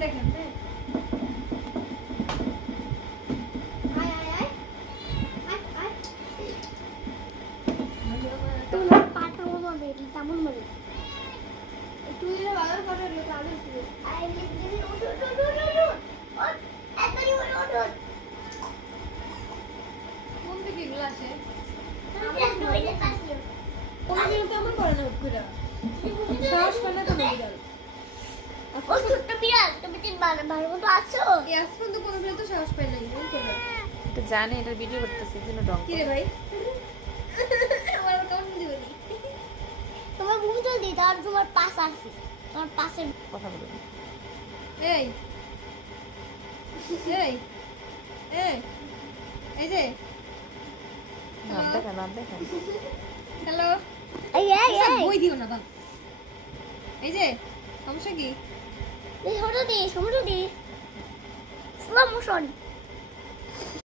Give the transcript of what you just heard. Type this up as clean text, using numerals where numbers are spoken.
দেখেন হ্যাঁ আয় আয় আয় আয় আয় তুই পাটা মতো বেরি তেমন মানে তুই এর বাজার করে লোক আলু তুই আই লিখবি ওঠ এতরি ওঠ কোন দিকে গ্লাসে ওইটা কাছে কোনদিন কেমন করে না উঠকুরা শ্বাস পানা তো মেরে গেল ও ছোট্ট বিড়াল তুমি কি ভালো মতো আছো এখন তো কোনো তো শ্বাস পাই নাই কোন করে এটা জানে এটা ভিডিও করতেছে এই জন্য ডং কি রে ভাই আমার কেমন দিবি তোমার বুঝতে দিই তার তোমার পাশ আছে তোমার পাশে কথা বলে এই এই এই এই যে ভাব দেখা হ্যালো এই বই দিও না বাবা এই যে সমস্যা কি এই হঠাৎ দি সমুদ্র দি স্লো মোশন